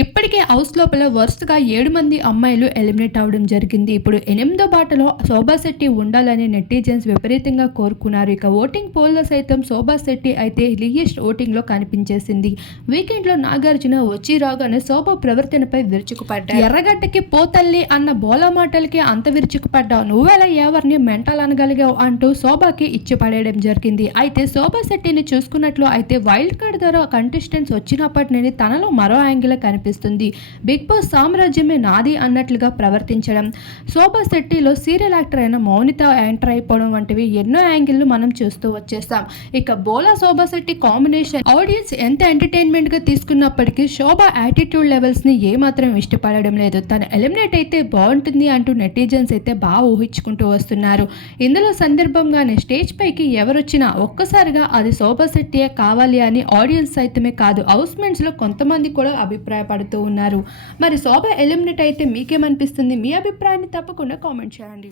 ఇప్పటికే హౌస్ లోపల వరుసగా ఏడు మంది అమ్మాయిలు ఎలిమినేట్ అవ్వడం జరిగింది. ఇప్పుడు ఎనిమిదో బాటలో శోభాశెట్టి ఉండాలని నెటిజన్స్ విపరీతంగా కోరుకున్నారు. ఇక ఓటింగ్ పోల్లో సైతం శోభాశెట్టి అయితే లీయెస్ట్ ఓటింగ్లో కనిపించేసింది. వీకెండ్లో నాగార్జున వచ్చి రాగానే శోభ ప్రవర్తనపై విరుచుకుపడ్డా ఎర్రగడ్డకి పోతల్లి అన్న బోల మాటలకి అంత విరుచుకుపడ్డావు. నువ్వెలా ఎవరిని మెంటల్ అనగలిగావు అంటూ శోభకి ఇచ్చి పడేయడం జరిగింది. అయితే శోభాశెట్టిని చూసుకున్నట్లు అయితే వైల్డ్ కార్డ్ ద్వారా కంటెస్టెంట్స్ వచ్చినప్పటి నుండి తనలో మరో యాంగిల్ కనిపి కనిపిస్తుంది. బిగ్ బాస్ సామ్రాజ్యమే నాది అన్నట్లుగా ప్రవర్తించడం. శోభా శెట్టిలో సీరియల్ యాక్టర్ అయిన మౌనిత ఎంటర్ అయిపోవడం వంటివి ఎన్నో యాంగిల్ మనం చూస్తూ వచ్చేస్తాం ఇక బోలా శోభా శెట్టి కాంబినేషన్ ఆడియన్స్ ఎంత ఎంటర్టైన్మెంట్గా తీసుకున్నప్పటికీ శోభ యాటిట్యూడ్ లెవెల్స్ని ఏమాత్రం ఇష్టపడడం లేదు. తను ఎలిమినేట్ అయితే బాగుంటుంది అంటూ నెటిజన్స్ అయితే బాగా ఊహించుకుంటూ వస్తున్నారు. ఇందులో సందర్భంగానే స్టేజ్ పైకి ఎవరొచ్చినా ఒక్కసారిగా అది శోభా శెట్టియే కావాలి అని ఆడియన్స్ సైతమే కాదు హౌస్మెంట్స్లో కొంతమంది కూడా అభిప్రాయం పడుతూ ఉన్నారు. మరి శోభ ఎలిమినేట్ అయితే మీకేమనిపిస్తుంది? మీ అభిప్రాయాన్ని తప్పకుండా కామెంట్ చేయండి.